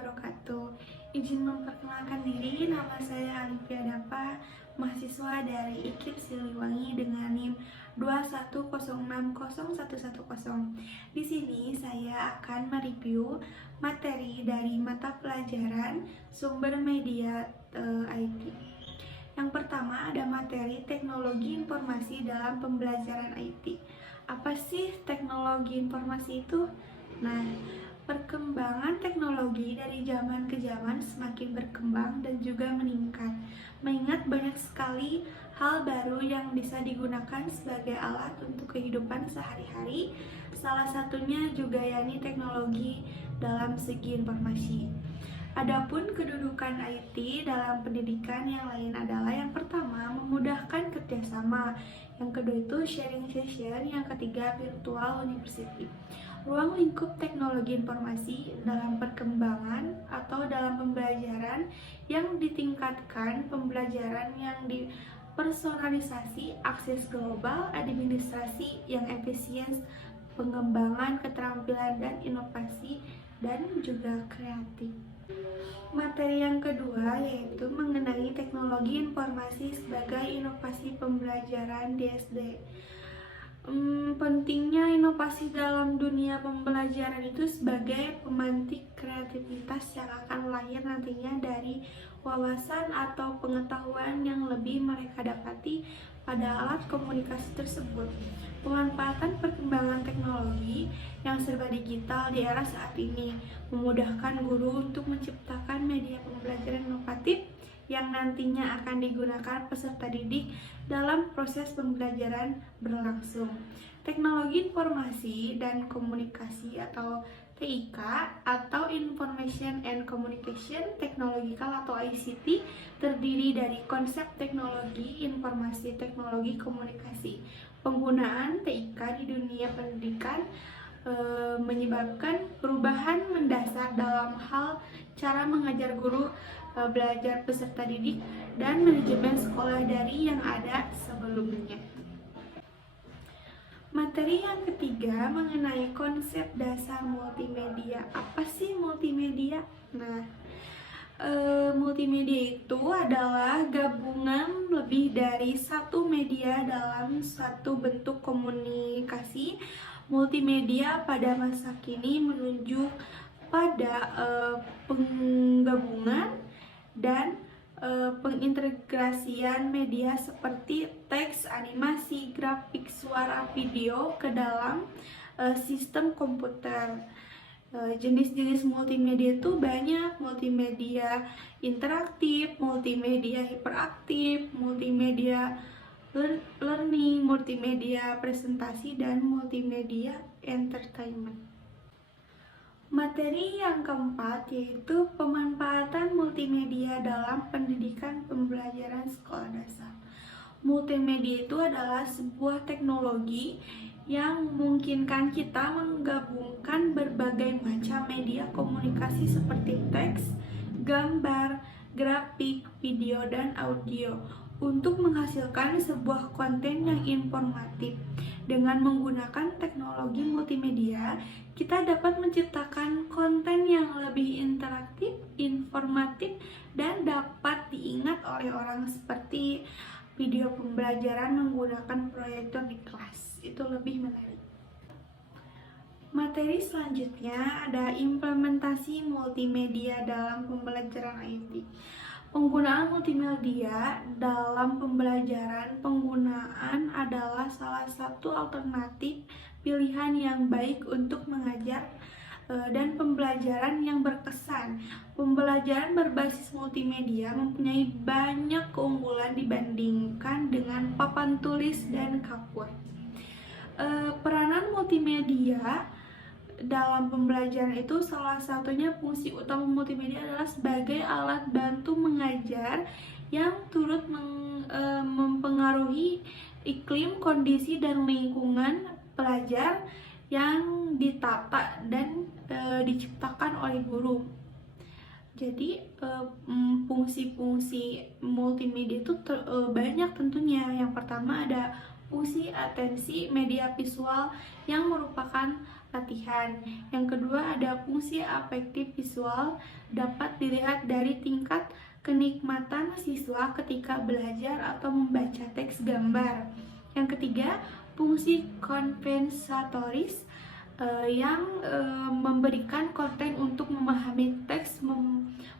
wabarakatuh. Izin memperkenalkan diri, nama saya Alifia Dapa, mahasiswa dari IKIP Siliwangi dengan NIM 210600110. Di sini saya akan mereview materi dari mata pelajaran sumber media IT. Yang pertama ada materi teknologi informasi dalam pembelajaran IT. Apa sih teknologi informasi itu? Nah, perkembangan teknologi dari zaman ke zaman semakin berkembang dan juga meningkat. Mengingat banyak sekali hal baru yang bisa digunakan sebagai alat untuk kehidupan sehari-hari. Salah satunya juga yakni teknologi dalam segi informasi. Adapun kedudukan IT dalam pendidikan yang lain adalah yang pertama memudahkan kerjasama, yang kedua itu sharing session, yang ketiga virtual university. Ruang lingkup teknologi informasi dalam perkembangan atau dalam pembelajaran yang ditingkatkan, pembelajaran yang dipersonalisasi, akses global, administrasi yang efisien, pengembangan keterampilan dan inovasi, dan juga kreatif. Materi yang kedua yaitu mengenai teknologi informasi sebagai inovasi pembelajaran di SD. Pentingnya inovasi dalam dunia pembelajaran itu sebagai pemantik kreativitas yang akan lahir nantinya dari wawasan atau pengetahuan yang lebih mereka dapati pada alat komunikasi tersebut. Pemanfaatan perkembangan teknologi yang serba digital di era saat ini memudahkan guru untuk menciptakan media pembelajaran inovatif yang nantinya akan digunakan peserta didik dalam proses pembelajaran berlangsung. Teknologi informasi dan komunikasi atau TIK atau Information and Communication Technological atau ICT terdiri dari konsep teknologi, informasi, teknologi, komunikasi. Penggunaan TIK di dunia pendidikan menyebabkan perubahan mendasar dalam hal cara mengajar guru, belajar peserta didik, dan manajemen sekolah dari yang ada sebelumnya. Materi yang ketiga mengenai konsep dasar multimedia. Apa sih multimedia? Nah, multimedia itu adalah gabungan lebih dari satu media dalam satu bentuk komunikasi. Multimedia pada masa kini menunjuk pada penggabungan dan pengintegrasian media seperti teks, animasi, grafik, suara, video ke dalam sistem komputer. Jenis-jenis multimedia itu banyak: multimedia interaktif, multimedia hiperaktif, multimedia learning, multimedia presentasi, dan multimedia entertainment. Materi yang keempat yaitu pemanfaatan multimedia dalam pendidikan pembelajaran sekolah dasar. Multimedia itu adalah sebuah teknologi yang memungkinkan kita menggabungkan berbagai macam media komunikasi seperti teks, gambar, grafik, video, dan audio untuk menghasilkan sebuah konten yang informatif. Dengan menggunakan teknologi multimedia, kita dapat menciptakan konten yang lebih interaktif, informatif, dan dapat diingat oleh orang, seperti video pembelajaran menggunakan proyektor di kelas. Itu lebih menarik. Materi selanjutnya ada implementasi multimedia dalam pembelajaran IT. Penggunaan multimedia dalam pembelajaran penggunaan adalah salah satu alternatif pilihan yang baik untuk mengajar dan pembelajaran yang berkesan. Pembelajaran berbasis multimedia mempunyai banyak keunggulan dibandingkan dengan papan tulis dan kapur. Peranan multimedia dalam pembelajaran itu salah satunya fungsi utama multimedia adalah sebagai alat bantu mengajar yang turut mempengaruhi iklim, kondisi, dan lingkungan pelajar yang ditata dan diciptakan oleh guru. Jadi fungsi-fungsi multimedia itu banyak tentunya. Yang pertama ada fungsi atensi media visual yang merupakan latihan. Yang kedua ada fungsi afektif visual, dapat dilihat dari tingkat kenikmatan siswa ketika belajar atau membaca teks gambar. Yang ketiga, fungsi kompensatoris yang memberikan konten untuk memahami teks,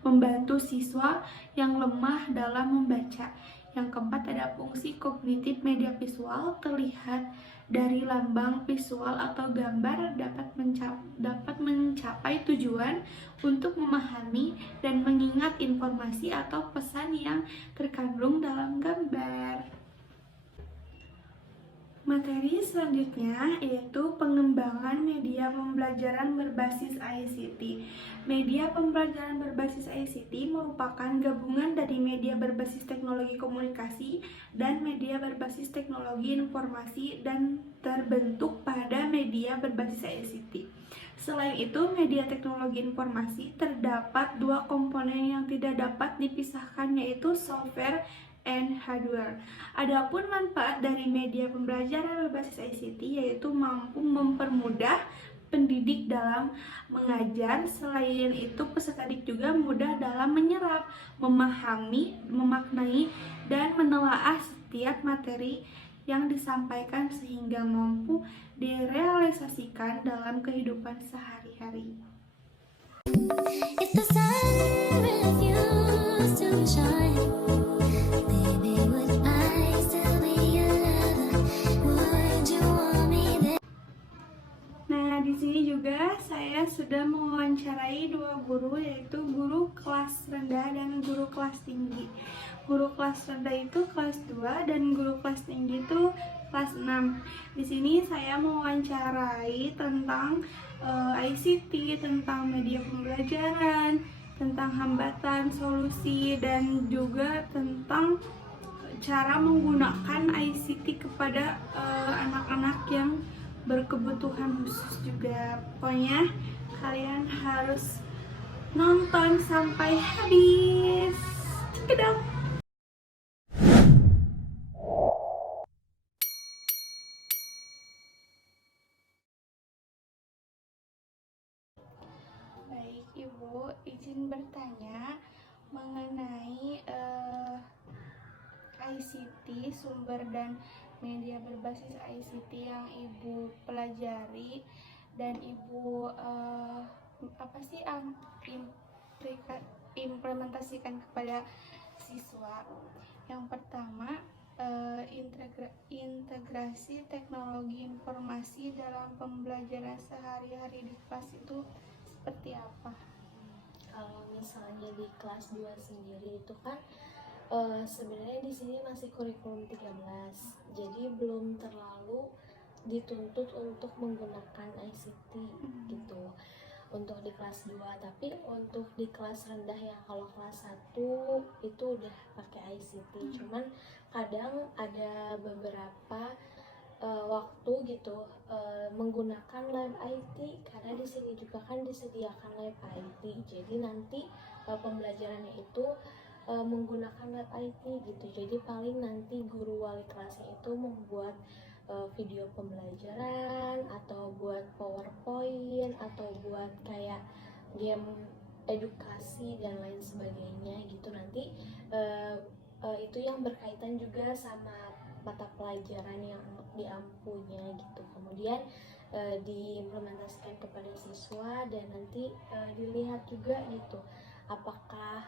membantu siswa yang lemah dalam membaca. Yang keempat ada fungsi kognitif media visual, terlihat dari lambang visual atau gambar dapat mencapai tujuan untuk memahami dan mengingat informasi atau pesan yang terkandung dalam gambar. Materi selanjutnya yaitu pengembangan media pembelajaran berbasis ICT. Media pembelajaran berbasis ICT merupakan gabungan dari media berbasis teknologi komunikasi dan media berbasis teknologi informasi dan terbentuk pada media berbasis ICT. Selain itu, media teknologi informasi terdapat dua komponen yang tidak dapat dipisahkan, yaitu software and hardware. Adapun manfaat dari media pembelajaran berbasis ICT yaitu mampu mempermudah pendidik dalam mengajar. Selain itu, peserta didik juga mudah dalam menyerap, memahami, memaknai, dan menelaah setiap materi yang disampaikan sehingga mampu direalisasikan dalam kehidupan sehari-hari. Nah, di sini juga saya sudah mewawancarai dua guru, yaitu guru kelas rendah dan guru kelas tinggi. Guru kelas rendah itu kelas 2 dan guru kelas tinggi itu kelas 6. Di sini saya mewawancarai tentang ICT, tentang media pembelajaran, tentang hambatan, solusi, dan juga tentang cara menggunakan ICT kepada anak-anak yang berkebutuhan khusus juga. Pokoknya kalian harus nonton sampai habis. Cekedap. Baik Ibu, izin bertanya mengenai ICT, sumber dan media berbasis ICT yang Ibu pelajari dan Ibu implementasikan kepada siswa. Yang pertama, integrasi teknologi informasi dalam pembelajaran sehari-hari di kelas itu seperti apa? Kalau misalnya di kelas 2 sendiri itu kan sebenarnya di sini masih kurikulum 13, jadi belum terlalu dituntut untuk menggunakan ICT gitu untuk di kelas 2. Tapi untuk di kelas rendah ya, kalau kelas 1 itu udah pakai ICT. Cuman kadang ada beberapa waktu gitu menggunakan lab IT, karena di sini juga kan disediakan lab IT. Jadi nanti pembelajarannya itu menggunakan lab IT gitu. Jadi paling nanti guru wali kelasnya itu membuat video pembelajaran atau buat PowerPoint atau buat kayak game edukasi dan lain sebagainya gitu. Nanti itu yang berkaitan juga sama mata pelajaran yang diampunya gitu. Kemudian diimplementasikan kepada siswa dan nanti dilihat juga gitu apakah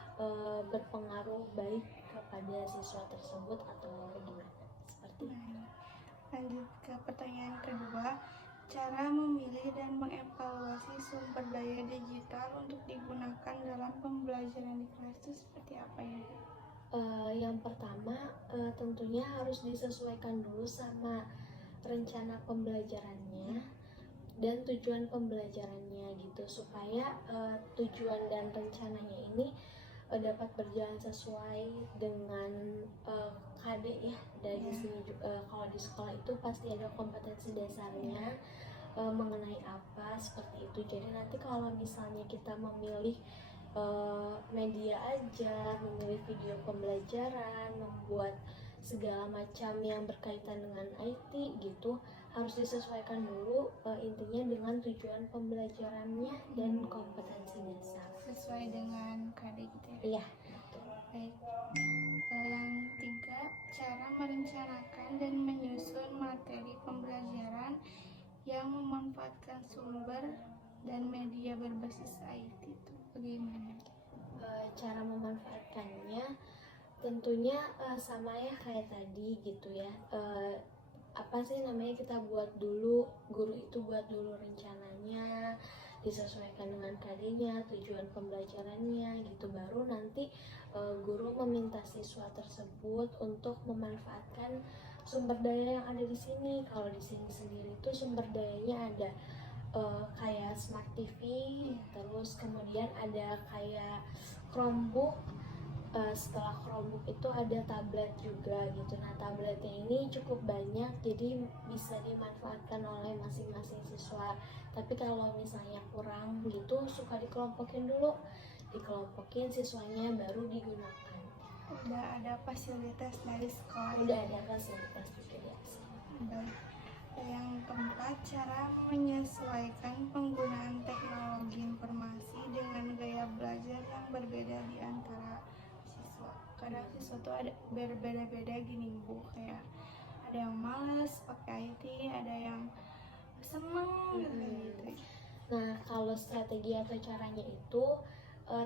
berpengaruh baik kepada siswa tersebut atau gimana, seperti itu. Lanjut ke pertanyaan kedua, cara memilih dan mengevaluasi sumber daya digital untuk digunakan dalam pembelajaran di kelas itu seperti apa ya? Yang pertama tentunya harus disesuaikan dulu sama rencana pembelajarannya dan tujuan pembelajarannya gitu, supaya tujuan dan rencananya ini dapat berjalan sesuai dengan KD ya. Dari sini kalau di sekolah itu pasti ada kompetensi dasarnya mengenai apa, seperti itu. Jadi nanti kalau misalnya kita memilih media ajar, memilih video pembelajaran, membuat segala macam yang berkaitan dengan IT gitu harus disesuaikan dulu, intinya dengan tujuan pembelajarannya dan kompetensi dasar. Sesuai dengan KD gitu ya. Iya. Baik. Yang ketiga, cara merencanakan dan menyusun materi pembelajaran yang memanfaatkan sumber dan media berbasis IT itu bagaimana? Cara memanfaatkannya tentunya sama ya kayak tadi gitu ya. Apa sih namanya, kita buat dulu, guru itu buat dulu rencananya, disesuaikan dengan KD-nya, tujuan pembelajarannya gitu, baru nanti guru meminta siswa tersebut untuk memanfaatkan sumber daya yang ada di sini. Kalau di sini sendiri itu sumber dayanya ada kayak Smart TV, terus kemudian ada kayak Chromebook. Setelah Chromebook itu ada tablet juga gitu. Nah, tabletnya ini cukup banyak, jadi bisa dimanfaatkan oleh masing-masing siswa. Tapi kalau misalnya kurang gitu, suka dikelompokin dulu, dikelompokin siswanya baru digunakan. Udah ada fasilitas dari sekolah. Udah ada fasilitas juga ya. Baik. Yang keempat, cara menyesuaikan penggunaan teknologi informasi dengan gaya belajar yang berbeda di antara siswa. Kadang siswa tuh ada berbeda-beda gini Bu, kayak ada yang males pakai IT, ada yang seneng gitu. Nah, kalau strategi atau caranya itu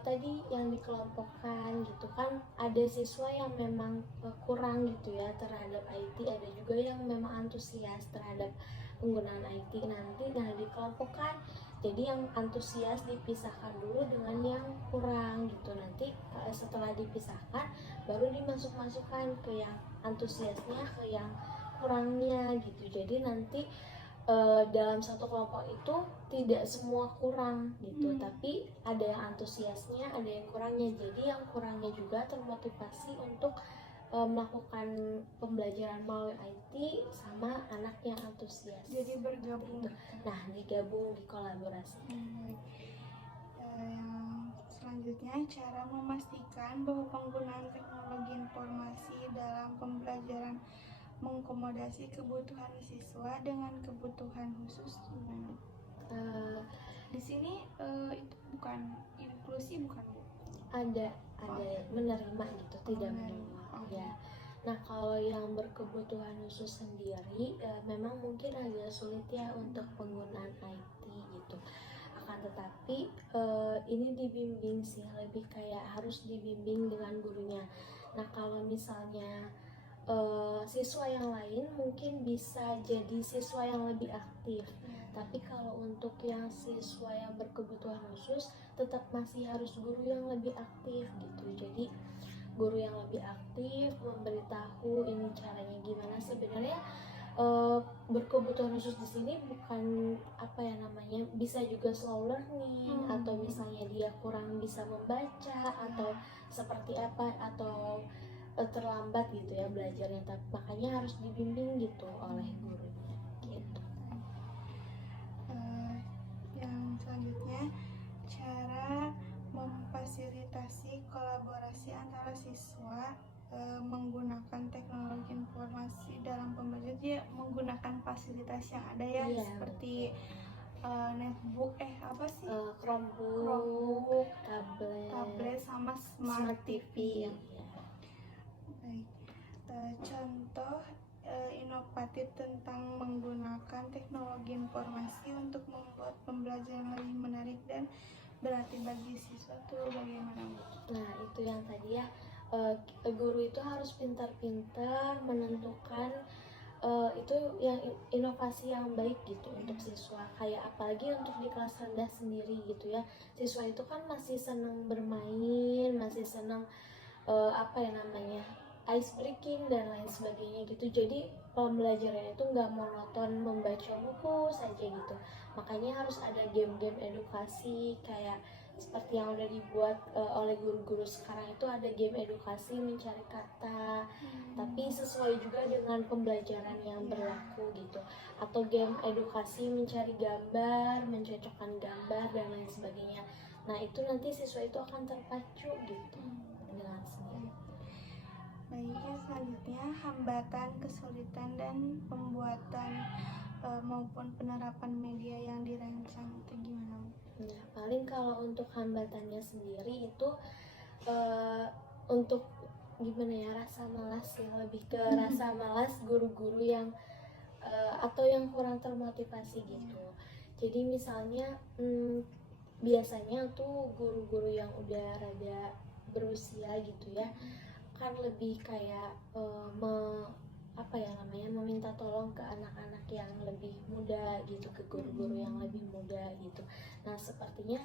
tadi yang dikelompokkan gitu kan, ada siswa yang memang kurang gitu ya terhadap IT, ada juga yang memang antusias terhadap penggunaan IT. Nanti dikelompokkan, jadi yang antusias dipisahkan dulu dengan yang kurang gitu. Nanti setelah dipisahkan baru dimasukkan ke yang antusiasnya, ke yang kurangnya gitu. Jadi nanti dalam satu kelompok itu tidak semua kurang gitu, tapi ada yang antusiasnya, ada yang kurangnya. Jadi yang kurangnya juga termotivasi untuk melakukan pembelajaran melalui IT sama anak yang antusias. Jadi bergabung. Nah, digabung, dikolaborasi. Yang selanjutnya, cara memastikan bahwa penggunaan teknologi informasi dalam pembelajaran mengakomodasi kebutuhan siswa dengan kebutuhan khusus. Di sini itu bukan inklusi, bukan Bu? Ada menerima gitu, tidak menerima. Ya. Nah, kalau yang berkebutuhan khusus sendiri memang mungkin agak sulit ya untuk penggunaan IT gitu. Akan tetapi ini dibimbing sih, lebih kayak harus dibimbing dengan gurunya. Nah, kalau misalnya siswa yang lain mungkin bisa jadi siswa yang lebih aktif, tapi kalau untuk yang siswa yang berkebutuhan khusus tetap masih harus guru yang lebih aktif gitu. Jadi guru yang lebih aktif memberitahu ini caranya gimana. Sebenarnya berkebutuhan khusus di sini bukan apa ya namanya, bisa juga slow learning atau misalnya dia kurang bisa membaca atau seperti apa, atau terlambat gitu ya belajarnya, tapi makanya harus dibimbing gitu oleh gurunya gitu. Yang selanjutnya, cara memfasilitasi kolaborasi antara siswa menggunakan teknologi informasi dalam pembelajaran. Dia menggunakan fasilitas yang ada ya, seperti netbook, Chromebook, tablet sama Smart TV. Baik. Contoh inovatif tentang menggunakan teknologi informasi untuk membuat pembelajaran lebih menarik dan berarti bagi siswa tuh bagaimana Bu? Nah, itu yang tadi ya, guru itu harus pintar-pintar menentukan itu yang inovasi yang baik gitu untuk siswa. Kayak apalagi untuk di kelas rendah sendiri gitu ya, siswa itu kan masih senang bermain, masih senang ice breaking dan lain sebagainya gitu. Jadi pembelajarannya itu nggak monoton membaca buku saja gitu. Makanya harus ada game-game edukasi kayak seperti yang udah dibuat oleh guru-guru sekarang. Itu ada game edukasi mencari kata, tapi sesuai juga dengan pembelajaran yang berlaku gitu. Atau game edukasi mencari gambar, mencocokkan gambar dan lain sebagainya. Nah, itu nanti siswa itu akan terpacu gitu dengan sendiri. Baik, yang selanjutnya hambatan, kesulitan, dan pembuatan maupun penerapan media yang dirancang itu gimana, Bu? Nah, paling kalau untuk hambatannya sendiri itu untuk gimana ya, rasa malas ya, lebih ke rasa malas guru-guru yang atau yang kurang termotivasi gitu. Jadi misalnya biasanya tuh guru-guru yang udah rada berusia gitu ya, kan lebih kayak apa ya namanya, meminta tolong ke anak-anak yang lebih muda gitu, ke guru-guru yang lebih muda gitu. Nah, sepertinya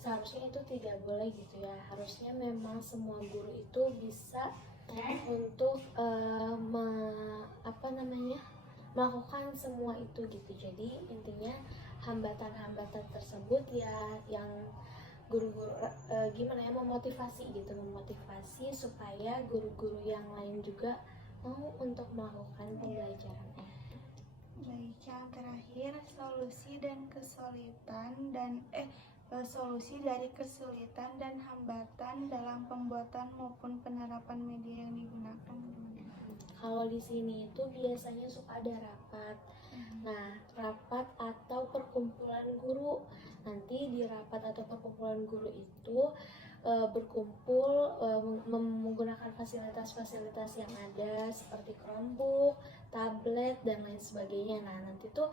seharusnya itu tidak boleh gitu ya. Harusnya memang semua guru itu bisa untuk melakukan semua itu gitu. Jadi intinya hambatan-hambatan tersebut ya yang guru-guru gimana ya, memotivasi gitu, memotivasi supaya guru-guru yang lain juga mau untuk melakukan pembelajaran. Baik, yang terakhir solusi dan kesulitan dan solusi dari kesulitan dan hambatan dalam pembuatan maupun penerapan media yang digunakan. Kalau di sini itu biasanya suka ada rapat. Nah, rapat atau perkumpulan guru. Nanti di rapat atau perkumpulan guru itu berkumpul menggunakan fasilitas-fasilitas yang ada seperti Chromebook, tablet, dan lain sebagainya. Nah, nanti tuh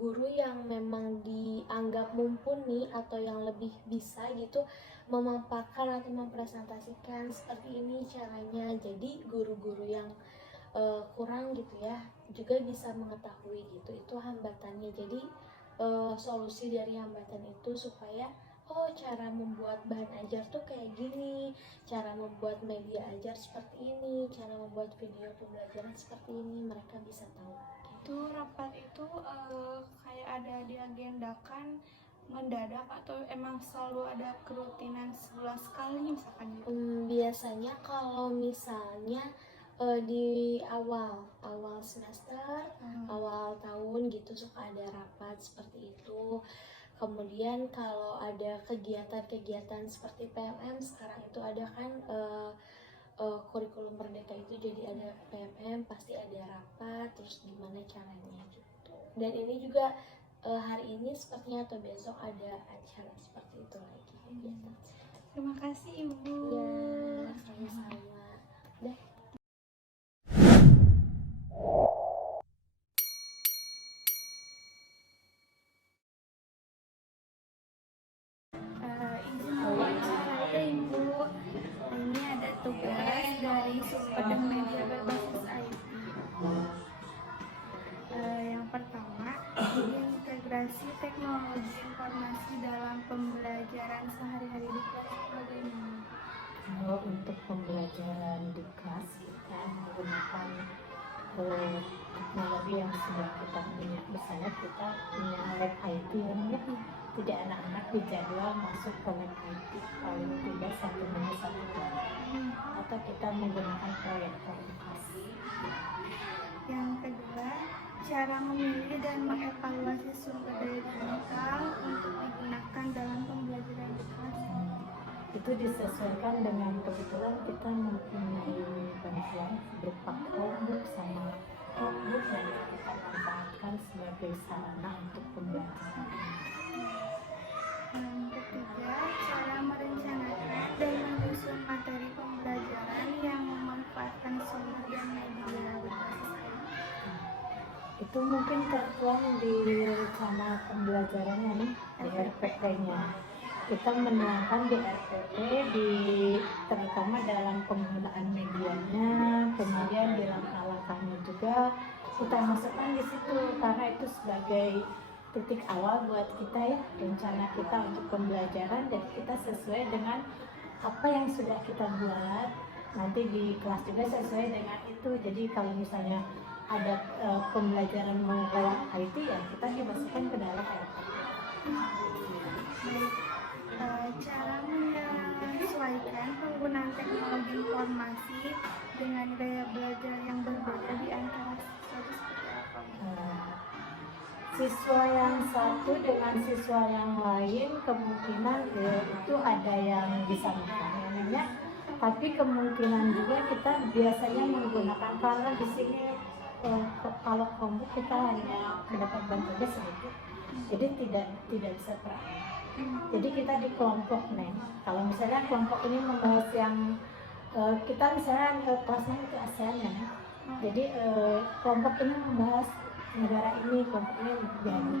guru yang memang dianggap mumpuni atau yang lebih bisa gitu memaparkan atau mempresentasikan seperti ini caranya. Jadi guru-guru yang kurang gitu ya juga bisa mengetahui gitu itu hambatannya. Jadi solusi dari hambatan itu supaya cara membuat bahan ajar tuh kayak gini, cara membuat media ajar seperti ini, cara membuat video pembelajaran seperti ini, mereka bisa tahu. Itu rapat itu kayak ada diagendakan mendadak atau emang selalu ada kerutinan sebulan sekali misalkan gitu? Biasanya kalau misalnya di awal semester, awal tahun gitu suka ada rapat seperti itu. Kemudian kalau ada kegiatan-kegiatan seperti PMM sekarang itu ada kan kurikulum merdeka itu, jadi ada PMM pasti ada rapat, terus gimana caranya gitu. Dan ini juga hari ini sepertinya atau besok ada acara seperti itu lagi kegiatan. Terima kasih Ibu. Ya, sama-sama. Deh. Izin wawancara Ibu. Ini ada tugas dari Sumber Media Berbasis IT. Yang pertama, integrasi teknologi informasi dalam pembelajaran sehari-hari di kelas bagaimana? Kalau untuk pembelajaran di kelas kita menggunakan teknologi yang sudah kita punya. Misalnya kita punya lab IT yang tidak anak-anak dijadwal masuk ke lab IT paling tidak 1 minggu 1 kali, atau kita menggunakan proyektor di kelas. Yang kedua, cara memilih dan mengevaluasi sumber daya digital untuk digunakan dalam pembelajaran di kelas. Itu disesuaikan dengan kebetulan kita mempunyai bantuan berupa Chromebook sama Chromebook yang kita manfaatkan sebagai sarana untuk pembelajaran. Yang ketiga, cara merencanakan dan menyusun materi pembelajaran yang memanfaatkan sumber dan media berbasis IT. Itu mungkin tertuang di rencana pembelajarannya nih, di RPP-nya. Kita menuangkan di RPP terutama dalam penggunaan medianya, kemudian di langkah-langkahnya juga kita masukkan di situ karena itu sebagai titik awal buat kita ya, rencana kita untuk pembelajaran, dan kita sesuai dengan apa yang sudah kita buat nanti di kelas juga sesuai dengan itu. Jadi kalau misalnya ada pembelajaran mengenai IT ya kita dimasukkan ke dalam RPP. Cara menyesuaikan penggunaan teknologi informasi dengan gaya belajar yang berbeda di antara siswa itu seperti apa? Siswa yang satu dengan siswa yang lain kemungkinan itu ada yang disamakan. Namanya tapi kemungkinan juga kita biasanya menggunakan, karena di sini kalau kelompok kita hanya mendapat bantuannya sedikit, jadi tidak bisa terambil. Jadi kita di kelompok nih, kalau misalnya kelompok ini membahas yang kita misalnya kelasnya itu ASEAN ya, jadi kelompok ini membahas negara ini, kelompok ini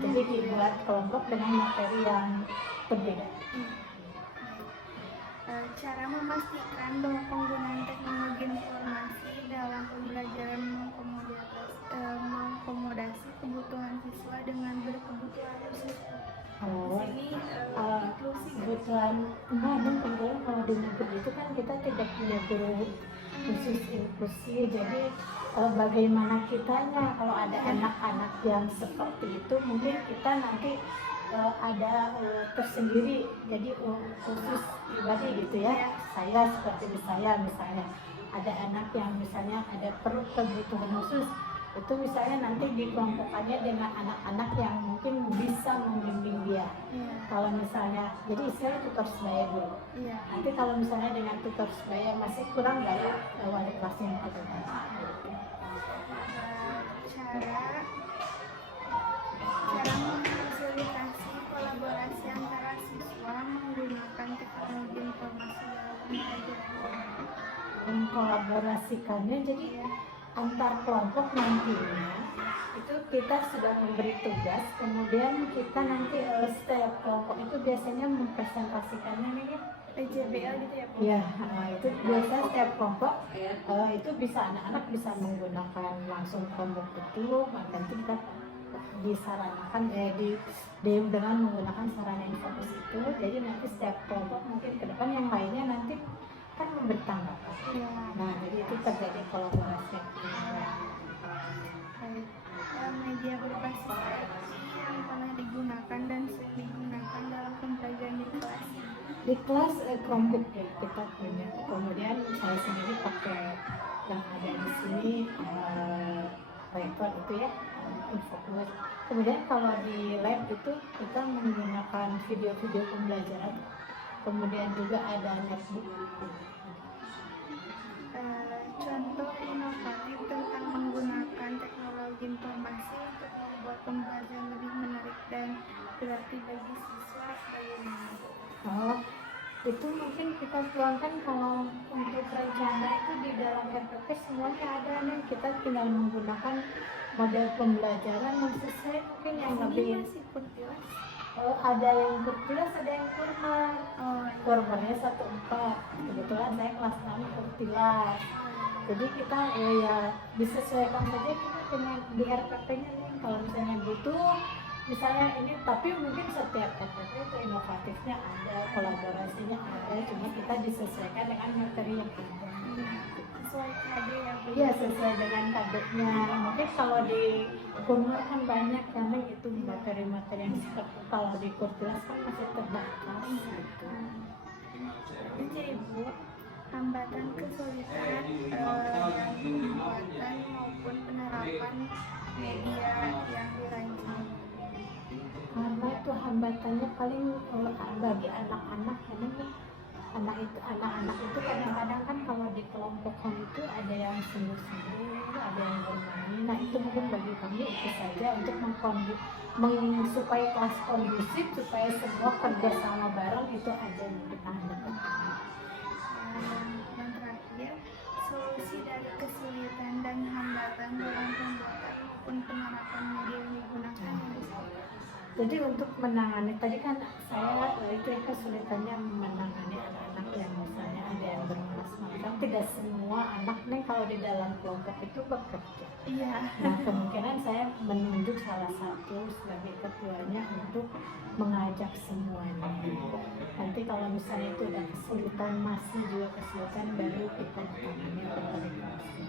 jadi dibuat kelompok dengan materi yang berbeda. Cara memastikan bahwa penggunaan teknologi informasi dalam pembelajaran mengakomodasi kebutuhan siswa dengan berkebutuhan khusus. Ini inklusif. Kebutuhan dan kemudian kalau di negeri itu kan kita tidak punya guru khusus inklusi, jadi bagaimana kitanya kalau ada anak-anak yang seperti itu, mungkin kita nanti ada tersendiri, jadi khusus pribadi gitu ya. Saya seperti saya misalnya ada anak yang misalnya ada perlu kebutuhan khusus, itu misalnya nanti dikelompokkannya dengan anak-anak yang mungkin bisa membimbing dia. Kalau misalnya, jadi istilahnya tutor sebaya dulu. Nanti kalau misalnya dengan tutor sebaya masih kurang, baru wali kelasnya yang kita cara memfasilitasi kolaborasi antara siswa menggunakan teknologi informasi dalam pembelajaran. Mengkolaborasikannya, jadi antar kelompok nantinya itu kita sudah memberi tugas, kemudian kita nanti setiap kelompok itu biasanya mempresentasikannya nih ya, PJBL gitu ya, Bu? Ya, itu biasa setiap kelompok itu bisa, anak-anak bisa menggunakan langsung kelompok itu, nanti kita disarankan dengan menggunakan sarana informasi itu. Jadi nanti setiap kelompok mungkin ke depan yang lainnya nanti kan memberi tanggapan. Nah, jadi itu terjadi kolaborasi. Media berbasis IT yang pernah digunakan dan sering digunakan dalam pembelajaran di kelas. Di kelas Chromebook ya kita punya, kemudian saya sendiri pakai yang ada di sini proyektor itu ya, Infocus. Kemudian kalau di lab itu kita menggunakan video-video pembelajaran, kemudian juga ada netbook. Contoh inovatif tentang menggunakan teknologi informasi untuk membuat pembelajaran lebih menarik dan berarti bagi siswa bagaimana? Itu mungkin kita tuangkan kalau untuk rencana itu di dalam RPP semuanya ada nih, kita tinggal menggunakan model pembelajaran yang sesuai mungkin yang lebih ada yang kurtilas, ada yang kurma. Kurmanya 1/4, kebetulan saya kelas 6 kurtilas, jadi kita ya disesuaikan saja kita dengan di RPP-nya nih, kalau misalnya butuh misalnya ini, tapi mungkin setiap RPP itu inovatifnya ada, kolaborasinya ada, cuma kita disesuaikan dengan materi yang ada. Sesuai kade ya, Bu? Iya, sesuai dengan kadenya. Mungkin kalau di Kurma kan banyak, karena itu materi-materi yang seperti kalau di Kurtilas kan masih terbatas gitu. Jadi Bu, hambatan kesulitan dalam pembuatan maupun penerapan media yang dirancang. Karena itu hambatannya paling bagi anak-anak, anak-anak itu kadang-kadang kan kalau di kelompokan itu ada yang sungguh-sungguh, ada yang bermain. Nah itu mungkin bagi kami itu saja untuk supaya kelas kondusif, supaya semua kerja sama bareng, itu aja yang kita harapkan. Yang terakhir, solusi dari kesulitan dan hambatan dalam pembuatan maupun penerapan media yang digunakan. Jadi untuk menangani, tadi kan saya itu kesulitannya menangani anak-anak yang misalnya ada yang bermalas-malasan. Tidak semua anak nih kalau di dalam kelompok itu bekerja. Iya. Nah kemungkinan saya menunjuk salah satu sebagai ketuanya untuk mengajak semuanya. Nanti kalau misalnya itu ada kesulitan, masih juga kesulitan, baru kita tangani komunikasi.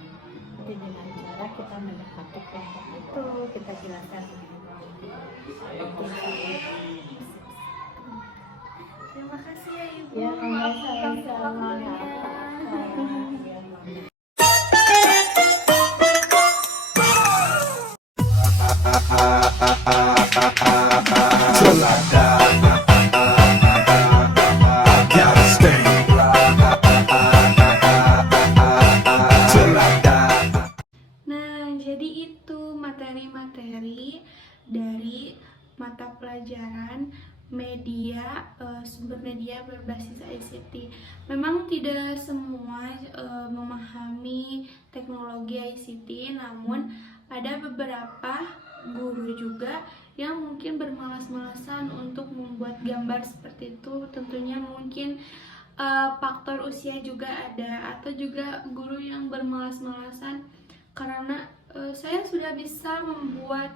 Jadi dengan cara kita mendekati kelompok itu, kita jelaskan. Terima kasih ya Ibu. Ya, sama-sama. Till I die, gotta stay. jadi itu materi-materi dari mata pelajaran media, sumber media berbasis ICT. Memang tidak semua memahami teknologi ICT, namun ada beberapa guru juga yang mungkin bermalas-malasan untuk membuat gambar seperti itu. Tentunya mungkin faktor usia juga ada, atau juga guru yang bermalas-malasan karena saya sudah bisa membuat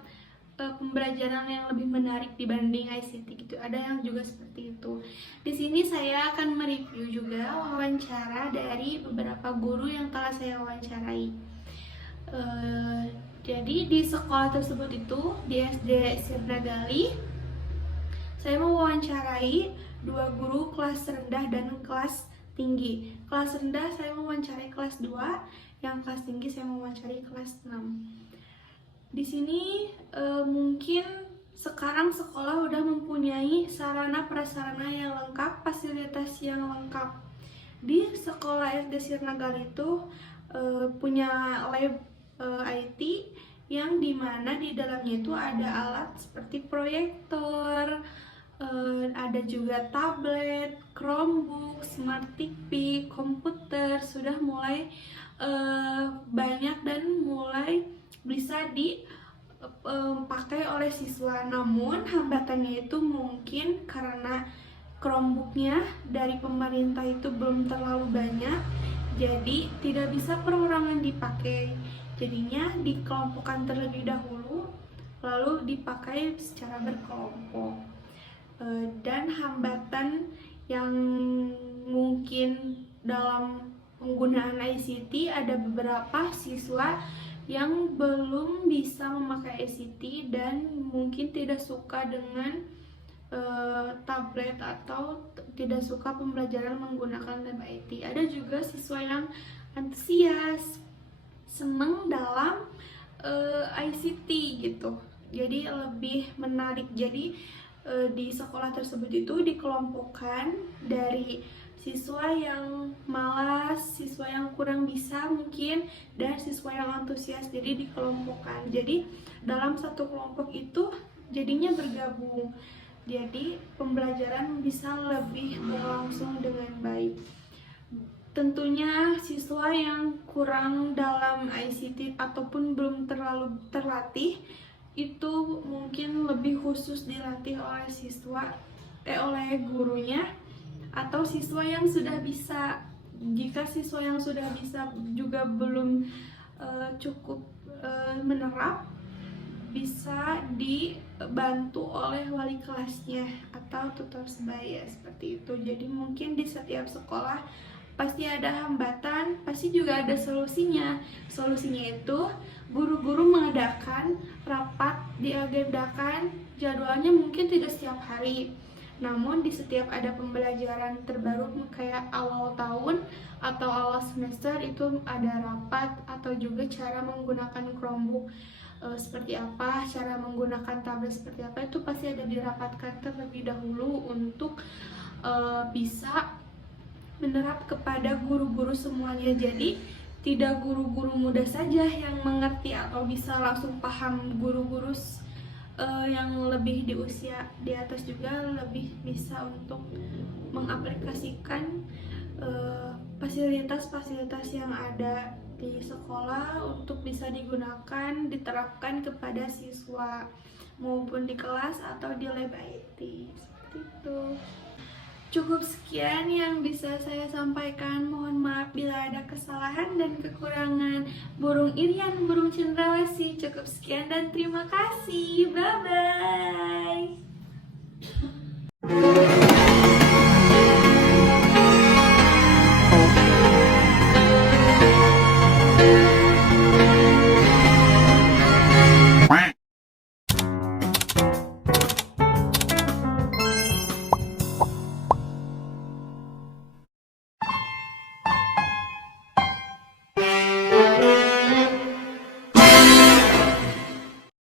pembelajaran yang lebih menarik dibanding ICT gitu. Ada yang juga seperti itu. Di sini saya akan mereview juga wawancara dari beberapa guru yang telah saya wawancarai. Jadi di sekolah tersebut itu, di SD Sirna Gali, saya mewawancarai 2 guru kelas rendah dan kelas tinggi. Kelas rendah saya mewawancarai kelas 2, yang kelas tinggi saya mewawancarai kelas 6. Di sini mungkin sekarang sekolah udah mempunyai sarana prasarana yang lengkap, fasilitas yang lengkap. Di sekolah SD Sirna Gali itu punya lab IT yang dimana di dalamnya itu ada alat seperti proyektor, ada juga tablet, Chromebook, Smart TV, komputer, sudah mulai banyak dan mulai bisa dipakai oleh siswa. Namun hambatannya itu mungkin karena Chromebooknya dari pemerintah itu belum terlalu banyak, jadi tidak bisa perorangan dipakai. Jadinya dikelompokkan terlebih dahulu, lalu dipakai secara berkelompok. Dan hambatan yang mungkin dalam penggunaan ICT, ada beberapa siswa yang belum bisa memakai ICT dan mungkin tidak suka dengan tablet atau tidak suka pembelajaran menggunakan lab IT. Ada juga siswa yang antusias, senang dalam ICT gitu. Jadi lebih menarik. Jadi di sekolah tersebut itu dikelompokkan dari siswa yang malas, siswa yang kurang bisa mungkin, dan siswa yang antusias. Jadi dikelompokkan. Jadi dalam satu kelompok itu jadinya bergabung. Jadi pembelajaran bisa lebih berlangsung dengan baik. Tentunya siswa yang kurang dalam ICT ataupun belum terlalu terlatih itu mungkin lebih khusus dilatih oleh oleh gurunya, atau siswa yang sudah bisa. Jika siswa yang sudah bisa juga belum cukup menerap, bisa dibantu oleh wali kelasnya atau tutor sebaya seperti itu. Jadi mungkin di setiap sekolah pasti ada hambatan, pasti juga ada solusinya. Solusinya itu guru-guru mengadakan rapat, diagendakan, jadwalnya mungkin tidak setiap hari, namun di setiap ada pembelajaran terbaru kayak awal tahun atau awal semester itu ada rapat, atau juga cara menggunakan Chromebook seperti apa, cara menggunakan tablet seperti apa, itu pasti ada dirapatkan terlebih dahulu untuk bisa menerap kepada guru-guru semuanya. Jadi tidak guru-guru muda saja yang mengerti atau bisa langsung paham, guru-guru yang lebih di usia di atas juga lebih bisa untuk mengaplikasikan fasilitas-fasilitas yang ada di sekolah untuk bisa digunakan, diterapkan kepada siswa maupun di kelas atau di lab IT seperti itu. Cukup sekian yang bisa saya sampaikan. Mohon maaf bila ada kesalahan dan kekurangan. Burung Irian, burung cendrawasih. Cukup sekian dan terima kasih. Bye-bye.